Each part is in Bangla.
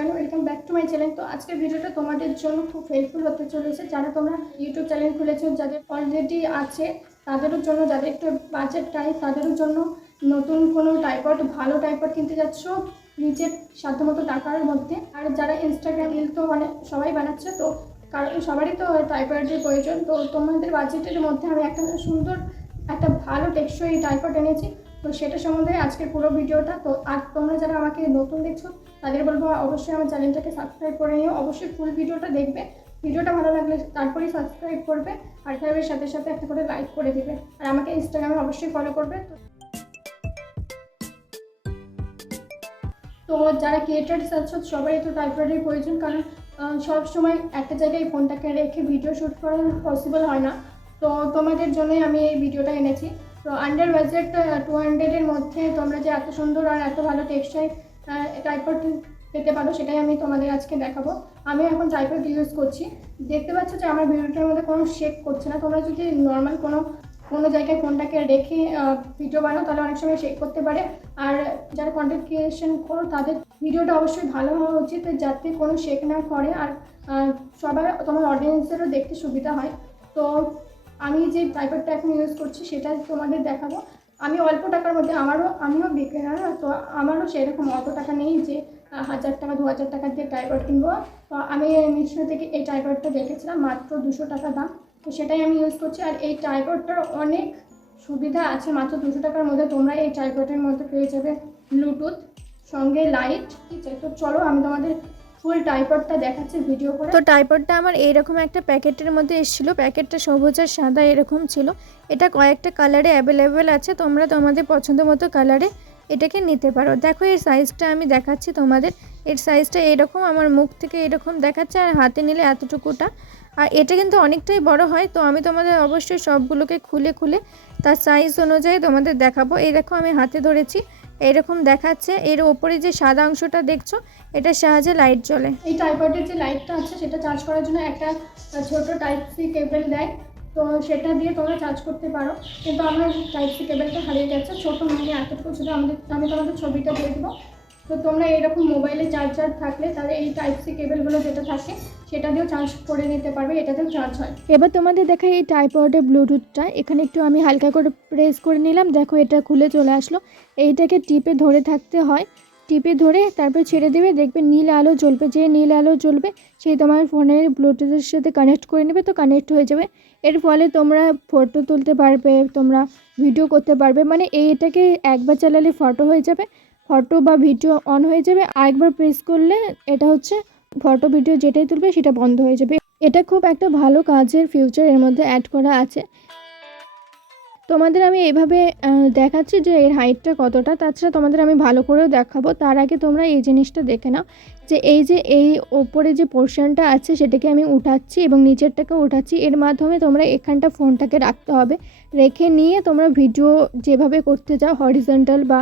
Everyone, welcome back to my channel. তো আজকের ভিডিওটা তোমাদের জন্য খুব হেল্পফুল হতে চলেছে। যারা তোমরা ইউটিউব চ্যানেল খুলেছো, যাদের অলরেডি আছে তাদেরও জন্য, যাদের একটু বাজেট টাইপ তাদেরও জন্য, নতুন কোনো টাইপড, ভালো টাইপড কিনতে যাচ্ছ নিজের সাধ্যমতো টাকার মধ্যে। আর যারা ইনস্টাগ্রাম রিল তো মানে সবাই বানাচ্ছে, তো কারণ সবারই তো টাইপডের প্রয়োজন। তো তোমাদের বাজেটের মধ্যে আমি একটা সুন্দর একটা ভালো টেকসই টাইপড এনেছি, তো সেটা সম্বন্ধে আজকের পুরো ভিডিওটা। তো আর তোমরা যারা আমাকে নতুন দেখছো তাদের বলবো অবশ্যই আমার চ্যানেলটাকে সাবস্ক্রাইব করে নিও, অবশ্যই ফুল ভিডিওটা দেখবে। ভিডিওটা ভালো লাগলে তারপরেই সাবস্ক্রাইব করবে, আর সাবস্ক্রাইবের সাথে সাথে একটা করে লাইক করে দিবে, আর আমাকে ইনস্টাগ্রামে অবশ্যই ফলো করবে। তো যারা ক্রিয়েটার্স আছো সবাই তো টাইপরাইটের প্রয়োজন, কারণ সব সময় একটা জায়গায় ফোনটাকে রেখে ভিডিও শ্যুট করা পসিবল হয় না। তো তোমাদের জন্যই আমি এই ভিডিওটা এনেছি। তো আন্ডার বাজেট 200-এর মধ্যে তোমরা যে এত সুন্দর আর এত ভালো টেক্সচার টাইপড পেতে পারো, সেটাই আমি তোমাদের আজকে দেখাবো। আমি এখন টাইপড ইউজ করছি, দেখতে পাচ্ছ যে আমার ভিডিওটার মধ্যে কোনো শেক করছে না। তোমরা যদি নর্মাল কোনো জায়গায় ফোনটাকে রেখে ভিডিও বানাও তাহলে অনেক সময় শেক করতে পারে। আর যারা কন্টেন্ট ক্রিয়েশন করো তাদের ভিডিওটা অবশ্যই ভালো হওয়া উচিত, যাতে কোনো শেক না করে আর সবার তোমার অডিয়েন্সেরও দেখতে সুবিধা হয়। তো আমি যে টাইপডটা এখন ইউজ করছি সেটা তোমাদের দেখাবো। আমি অল্প টাকার মধ্যে, আমিও বিজ্ঞান, তো আমারও সেরকম অত টাকা নেই যে 1000 টাকা 2000 টাকা দিয়ে টাইপড কিনবো। তো আমি মিশো থেকে এই টাইপডটা দেখেছিলাম, মাত্র 200 টাকা দাম, তো সেটাই আমি ইউজ করছি। আর এই টাইপডটার অনেক সুবিধা আছে, মাত্র 200 টাকার মধ্যে তোমরা এই টাইপডের মধ্যে পেয়ে যাবে ব্লুটুথ, সঙ্গে লাইট। ঠিক আছে, তো চলো আমি তোমাদের ফুল টাইপডটা দেখাচ্ছি ভিডিও করে। তো টাইপডটা আমার এইরকম একটা প্যাকেটের মধ্যে এসেছিলো, প্যাকেটটা সবুজ আর সাদা এরকম ছিল। এটা কয়েকটা কালারে অ্যাভেলেবেল আছে, তোমরা তোমাদের পছন্দ মতো কালারে এটাকে নিতে পারো। দেখো এই সাইজটা আমি দেখাচ্ছি তোমাদের, এর সাইজটা এরকম, আমার মুখ থেকে এরকম দেখাচ্ছে, আর হাতে নিলে এতটুকুটা। আর এটা কিন্তু অনেকটাই বড় হয়, তো আমি তোমাদের অবশ্যই সবগুলোকে খুলে খুলে তার সাইজ অনুযায়ী তোমাদের দেখাবো। এই দেখো আমি হাতে ধরেছি, এরকম দেখাচ্ছে। এর ওপরে যে সাদা অংশটা দেখছো, এটার সাহায্যে লাইট জ্বলে। এই টাইপডের যে লাইটটা আছে সেটা চার্জ করার জন্য একটা ছোট টাইপ সি কেবল দেয়, তো সেটা দিয়ে তোমরা চার্জ করতে পারো। কিন্তু আমার টাইপ সি কেবলটা হারিয়ে গেছে, ছোটো মানে এতটুকু ছোটো, আমি তোমাদের ছবিটা দিয়ে দেবো। তো তোমরা এরকম মোবাইলে চার্জার থাকলে তাহলে এই টাইপ সি কেবলগুলো যেটা থাকে সেটা দিয়েও চার্জ করে নিতে পারবে, এটাতেও চার্জ হয়। এবার তোমাদের দেখাই এই টাইপডের ব্লুটুথটা। এখানে একটু আমি হালকা করে প্রেস করে নিলাম, দেখো এটা খুলে চলে আসলো। এইটাকে টিপে ধরে থাকতে হয়, টিপে ধরে তারপর ছেড়ে দেবে, দেখবে নীল আলো জ্বলবে। যে নীল আলো জ্বলবে সেই তোমার ফোনের ব্লুটুথের সাথে কানেক্ট করে নেবে, তো কানেক্ট হয়ে যাবে। এর ফলে তোমরা ফটো তুলতে পারবে, তোমরা ভিডিও করতে পারবে। মানে এটাকে একবার চালালে ফটো হয়ে যাবে, ফটো বা ভিডিও অন হয়ে যাবে, আরেকবার প্রেস করলে এটা হচ্ছে ফটো ভিডিও যেটাই তুলবে সেটা বন্ধ হয়ে যাবে। এটা খুব একটা ভালো কাজের ফিউচার এর মধ্যে অ্যাড করা আছে। তোমাদের আমি এইভাবে দেখাচ্ছি যে এর হাইটটা কতটা, তাছাড়া তোমাদের আমি ভালো করেও দেখাবো। তার আগে তোমরা এই জিনিসটা দেখে নাও যে এই ওপরে যে পোর্শনটা আছে সেটাকে আমি উঠাচ্ছি এবং নিচেরটাকে উঠাচ্ছি। এর মাধ্যমে তোমরা এখানটা ফোনটাকে রাখতে হবে, রেখে নিয়ে তোমরা ভিডিও যেভাবে করতে চাও হরিজন্টাল বা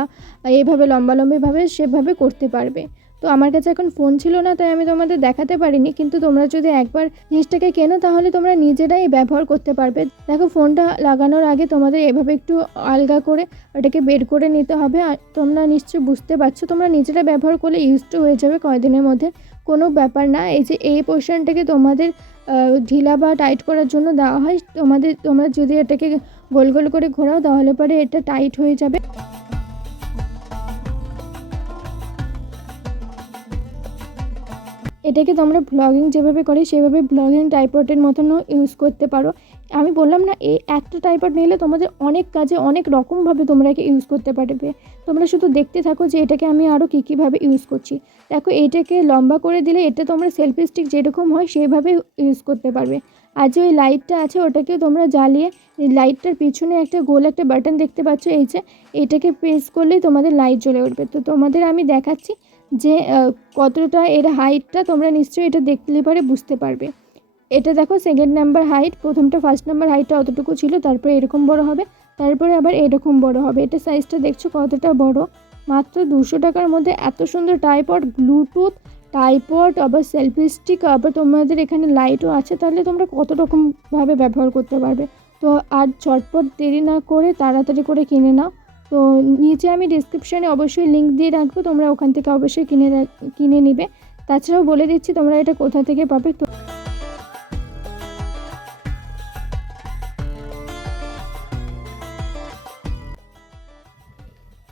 এইভাবে লম্বালম্বিভাবে সেভাবে করতে পারবে। তো আমার কাছে এখন ফোন ছিল না, তাই আমি তোমাদের দেখাতে পারিনি, কিন্তু তোমরা যদি একবার জিনিসটাকে কেনো তাহলে তোমরা নিজেরাই ব্যবহার করতে পারবে। দেখো ফোনটা লাগানোর আগে তোমাদের এভাবে একটু আলগা করে ওটাকে বের করে নিতে হবে। আর তোমরা নিশ্চয়ই বুঝতে পারছো, তোমরা নিজেরা ব্যবহার করলে ইউজড হয়ে যাবে কয়েকদিনের মধ্যে, কোনো ব্যাপার না। এই যে এই পোর্শনটাকে তোমাদের ঢিলা বা টাইট করার জন্য দেওয়া হয়, তোমরা যদি এটাকে গোল গোল করে ঘোরাও তাহলে পরে এটা টাইট হয়ে যাবে। এটাকে তোমরা ব্লগিং যেভাবে করে সেভাবে ব্লগিং টাইপডের মতনও ইউজ করতে পারো। আমি বললাম না, এই একটা টাইপড নিলে তোমাদের অনেক কাজে অনেক রকমভাবে তোমরা একে ইউজ করতে পারবে। তোমরা শুধু দেখতে থাকো যে এটাকে আমি আরও কীভাবে ইউজ করছি। দেখো এইটাকে লম্বা করে দিলে এটা তোমরা সেলফি স্টিক যেরকম হয় সেইভাবে ইউজ করতে পারবে। আর যে ওই লাইটটা আছে ওটাকে তোমরা জ্বালিয়ে, লাইটটার পিছনে একটা গোল একটা বাটন দেখতে পাচ্ছ, এই যে এইটাকে প্রেস করলেই তোমাদের লাইট জ্বলে উঠবে। তো তোমাদের আমি দেখাচ্ছি যে কতটা এর হাইটটা, তোমরা নিশ্চয়ই এটা দেখলে পরে বুঝতে পারবে। এটা দেখো second number height, first number হাইটটা অতটুকু ছিল, তারপরে এরকম বড় হবে, তারপরে আবার এরকম বড় হবে। এটা সাইজটা দেখছো কতটা বড়। মাত্র 200 টাকার মধ্যে এত সুন্দর টাইপড, ব্লুটুথ টাইপড, আবার সেলফি স্টিক, আবার তোমাদের এখানে লাইটও আছে, তাহলে তোমরা কত রকমভাবে ব্যবহার করতে পারবে। তো আর ঝটপট দেরি না করে তাড়াতাড়ি করে কিনে নাও। তো নিচে আমি ডিসক্রিপশানে অবশ্যই লিঙ্ক দিয়ে রাখবো, তোমরা ওখান থেকে অবশ্যই কিনে নিবে। তাছাড়াও বলে দিচ্ছি তোমরা এটা কোথা থেকে পাবে।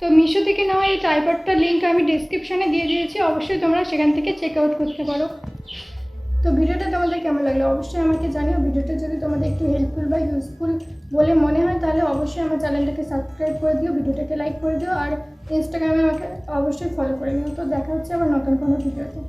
তো মিশো থেকে নেওয়া এই ট্রাইপডটার লিঙ্ক আমি ডিসক্রিপশানে দিয়ে দিয়েছি, অবশ্যই তোমরা সেখান থেকে চেক আউট করতে পারো। তো ভিডিওটা তোমাদের কেমন লাগলো অবশ্যই আমাকে জানিও। ভিডিওটা যদি তোমাদের একটু হেল্পফুল বা ইউজফুল বলে মনে হয় তাহলে অবশ্যই আমার চ্যানেলটাকে সাবস্ক্রাইব করে দিও, ভিডিওটাকে লাইক করে দিও, আর ইনস্টাগ্রামে আমাকে অবশ্যই ফলো করে নিও। তো দেখা হচ্ছে আবার নতুন কোনো ভিডিওতে।